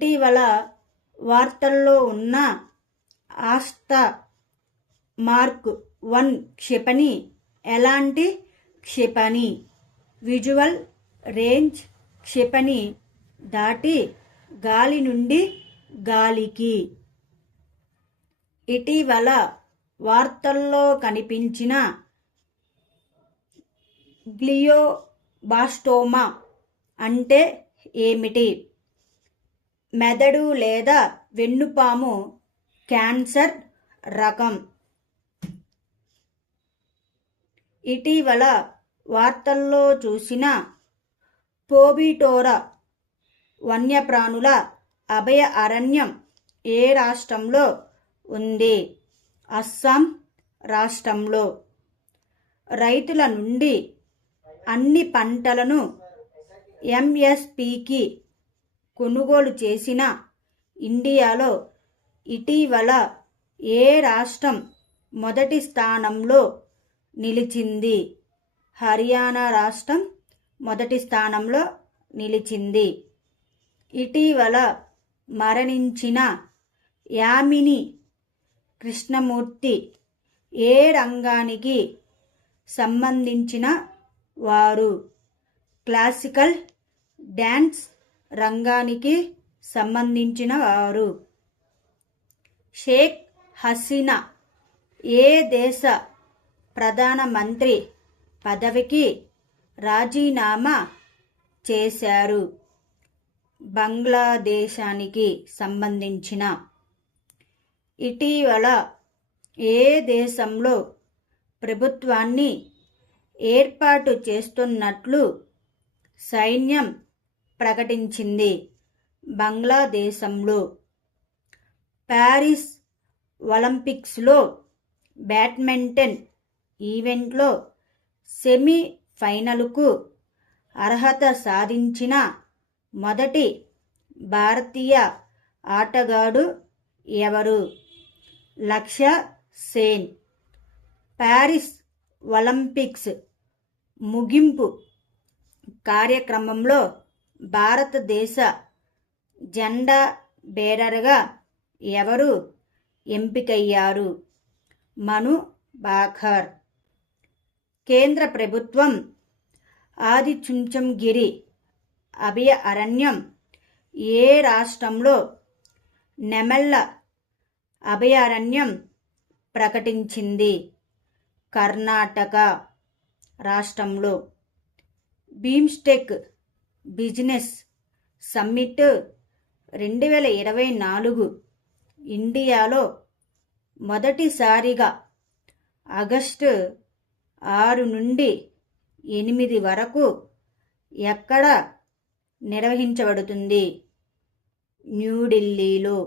ఇటీవల వార్తల్లో ఉన్న ఆస్త్రా మార్క్ 1 క్షిపణి ఎలాంటి క్షిపణి? విజువల్ రేంజ్ క్షిపణి దాటి గాలి నుండి గాలికి. ఇటీవల వార్తల్లో కనిపించిన గ్లియోబ్లాస్టోమా అంటే ఏమిటి? మెదడు లేదా వెన్నుపాము క్యాన్సర్ రకం. ఇటీవల వార్తల్లో చూసిన పోబిటోరా వన్యప్రాణుల అభయ అరణ్యం ఏ రాష్ట్రంలో ఉంది? అస్సాం రాష్ట్రంలో. రైతుల నుండి అన్ని పంటలను ఎంఎస్పికి కొనుగోలు చేసిన ఇండియాలో ఇటీవల ఏ రాష్ట్రం మొదటి స్థానంలో నిలిచింది? హర్యానా రాష్ట్రం మొదటి స్థానంలో నిలిచింది. ఇటీవల మరణించిన యామిని కృష్ణమూర్తి ఏ రంగానికి సంబంధించిన వారు? క్లాసికల్ డ్యాన్స్ రంగానికి సంబంధించిన వారు. షేక్ హసీనా ఏ దేశ ప్రధానమంత్రి పదవికి రాజీనామా చేశారు? బంగ్లాదేశానికి సంబంధించిన. ఇటీవల ఏ దేశంలో ప్రభుత్వాన్ని ఏర్పాటు చేస్తున్నట్లు సైన్యం ప్రకటించింది? బంగ్లాదేశంలో. ప్యారిస్ ఒలింపిక్స్లో బ్యాడ్మింటన్ ఈవెంట్లో సెమీఫైనల్కు అర్హత సాధించిన మొదటి భారతీయ ఆటగాడు ఎవరు? లక్ష్య సేన్. ప్యారిస్ ఒలింపిక్స్ ముగింపు కార్యక్రమంలో భారతదేశ జెండా బేరర్గా ఎవరు ఎంపికయ్యారు? మను భాకర్. కేంద్ర ప్రభుత్వం ఆదిచుంచంగిరి అభయ అరణ్యం ఏ రాష్ట్రంలో నెమళ్ల అభయారణ్యం ప్రకటించింది? కర్ణాటక రాష్ట్రంలో. బిమ్స్టెక్ బిజినెస్ సమ్మిట్ 2024 ఇండియాలో మొదటిసారిగా ఆగస్టు 6 నుండి 8 వరకు ఎక్కడ నిర్వహించబడుతుంది? న్యూఢిల్లీలో.